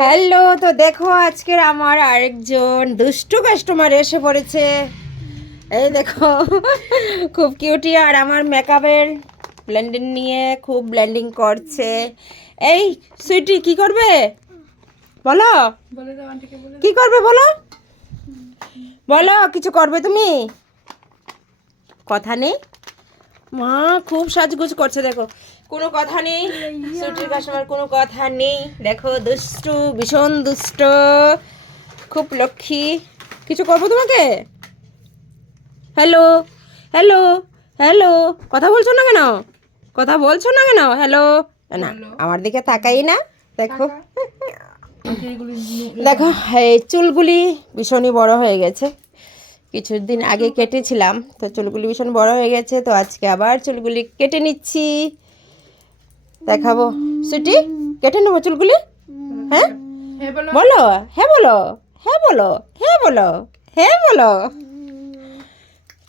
Hello তো দেখো আজকের আমার আরেকজন দুষ্টু কাস্টমার এসে পড়েছে। এই দেখো খুব কিউটি আর আমার মেকআপের ব্লেন্ডিং নিয়ে খুব ব্লেন্ডিং করছে। এই সুইটি কি করবে? বলো। কি করবে বলো? বলো কিছু করবে তুমি? কথা নেই। মা খুব সাজগুজ করছে দেখো। কোনো কথা নেই। সুইটির কাস্টমার কোনো কথা নেই। দেখো দুষ্টু ভীষণ দুষ্ট। খুব লক্ষ্মী। কিছু করব তোমাকে? হ্যালো হ্যালো হ্যালো কথা বলছো না কেন? কথা বলছো না কেন? হ্যালো না আমার দিকে তাকাই না। দেখো। দেখো এই চুলগুলি ভীষণই বড় হয়ে গেছে। কিছুদিন আগে কেটেছিলাম তো চুলগুলি ভীষণ বড় হয়ে গেছে। তো আজকে আবার চুলগুলি কেটে নিচ্ছি। দেখাবো। সুটি কেটে নেব চুলগুলি? হ্যাঁ? বলো হ্যাঁ বলো হ্যাঁ বলো হ্যাঁ বলো হ্যাঁ বলো।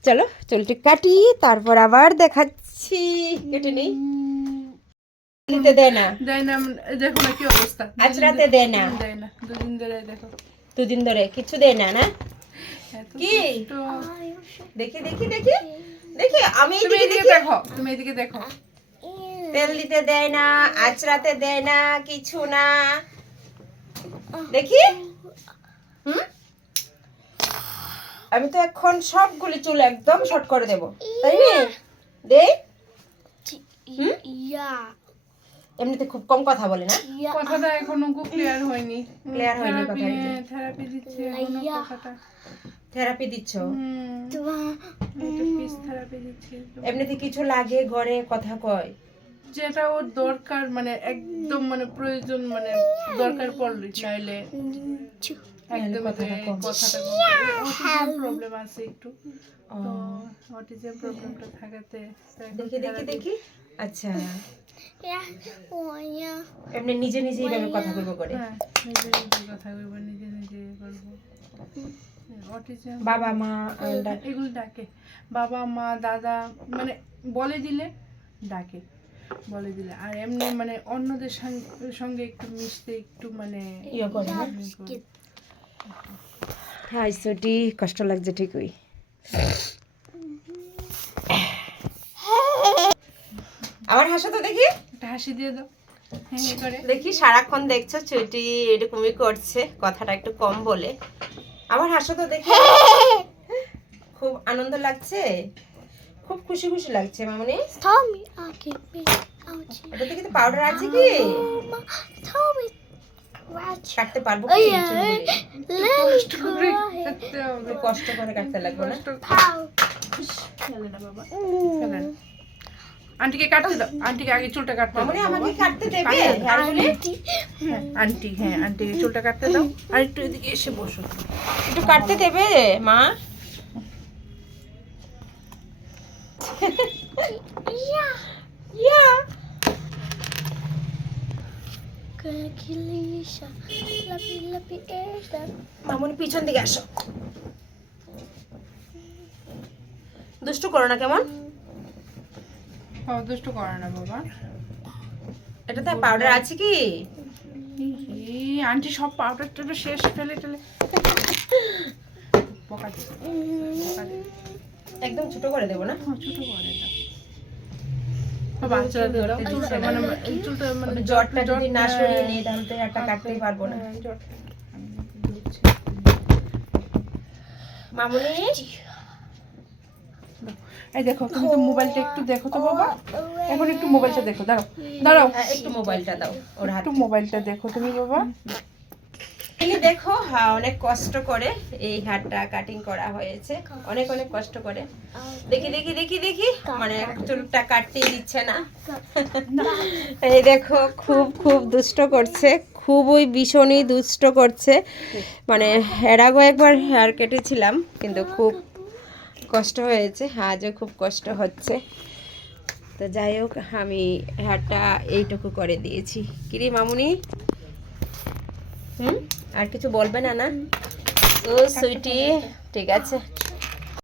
চলো চুলটি কাটি তারপর আবার দেখাচ্ছি। কেটে নেই। দিতে দেয় না। দেয় না দেখো না কি অবস্থা। আজ রাতে দেয় না। দেয় না দুদিন ধরে দেখো। দুদিন ধরে কিছু দেয় না না? কি? দেখি দেখি দেখি। দেখি আমি এদিকে দেখো তুমি এদিকে দেখো। তেল দিতে দেয় না আঁচড়াতে দেয় না কিছু না। দেখি। হুম? আমি তো এখন সবগুলি চুল একদম শর্ট করে দেব তাই না? দে। এমনিতে খুব কম কথা বলে না? কথাটা এখনও খুব ক্লিয়ার হয়নি। ক্লিয়ার হয়নি থেরাপি কথাটা। থেরাপি দিচ্ছে এখনও কথাটা। থেরাপি দিচ্ছ? হুম। থেরাপি এমনিতে কিছু লাগে ঘরে কথা কয়? যেটা ওর দরকার মানে একদম মানে প্রয়োজন মানে দরকার পড়লে চাইলে একদম কথাটা কম। প্রবলেম আছে একটু। তো অটিজম প্রবলেমটা থাকাতে দেখি দেখি দেখি। আচ্ছা। এমনি নিজে নিজে এইভাবে কথা বলব করে। হ্যাঁ নিজে নিজে কথা বলব নিজে নিজে করব। অটিজম বাবা মা এগুলো ডাকে। বাবা মা দাদা মানে বলে দিলে ডাকে। বলে দিলে। আর এমনি মানে অন্যদের সঙ্গে একটু মিশতে একটু মানে ইয়ে করে হাই সুটি কষ্ট লাগছে ঠিকই। আবার হাসো তো দেখি। একটা হাসি দিয়ে দাও। হ্যাঁ হ্যাঁ করে। দেখি সারাক্ষণ দেখছ ছুটি এরকমই করছে কথাটা একটু কম বলে। আবার হাসো তো দেখি। খুব আনন্দ লাগছে। খুব খুশি খুশি লাগছে মামনি। I'll keep me এটা থেকে তো পাউডার আছে কি? watch. কাটতে পারব কি? yeah, করে কাটতে হবে। কষ্ট করে কাটতে লাগবে না. বাবা। আন্টিকে কাটতে দাও। আন্টিকে আগে চুলটা কাটতে দাও। আমাকে। কাটতে দেবে? হেয়ারগুলি হ্যাঁ, আন্টি হ্যাঁ আন্টিকে চুলটা কাটতে দাও। আর একটু এদিকে এসে বসো। একটু কাটতে দেবে মা? that. মামনি পিছন দিকে আসো। দুষ্টু করো না কেমন? বাবা দুষ্টু করে না বাবা। এটাতে পাউডার আছে কি? আন্টি সব পাউডার টাউডার শেষ ফেলে টেলে। বকা দিচ্ছে। একদম ছোট করে দেবো না? হ্যাঁ, ছোট করে দাও। বাবা দাও চুলটা এই চুলটা জটটা যদি না সরিয়ে নিই তাহলে তো একটা কাটতেই পারব না। জটটা। আমি ধুচ্ছি। মামনি? এই দেখো তুমি তো মোবাইলটা একটু দেখো তো বাবা। এখন একটু মোবাইলটা দেখো দাঁড়াও। দাঁড়াও। হ্যাঁ, একটু মোবাইলটা দাও ওর হাতে। একটু মোবাইলটা দেখো তুমি বাবা। তিনি দেখো হ্যাঁ অনেক কষ্ট করে এই হারটা কাটিং করা হয়েছে। অনেক অনেক কষ্ট করে। দেখি দেখি দেখি দেখি। মানে চুলটা কাটতেই দিচ্ছে না। এই দেখো, খুব খুব দুষ্ট করছে। খুবই ভীষণই দুষ্ট করছে। মানে এর আগেও একবার হেয়ার কেটেছিলাম, কিন্তু খুব কষ্ট হয়েছে। আজও খুব কষ্ট হচ্ছে। তো যাই হোক, আমি হেয়ারটা এইটুকু করে দিয়েছি। কিরি মামুনি? হুম? আর কিছু বলবে না না? ও সুইটি ঠিক আছে।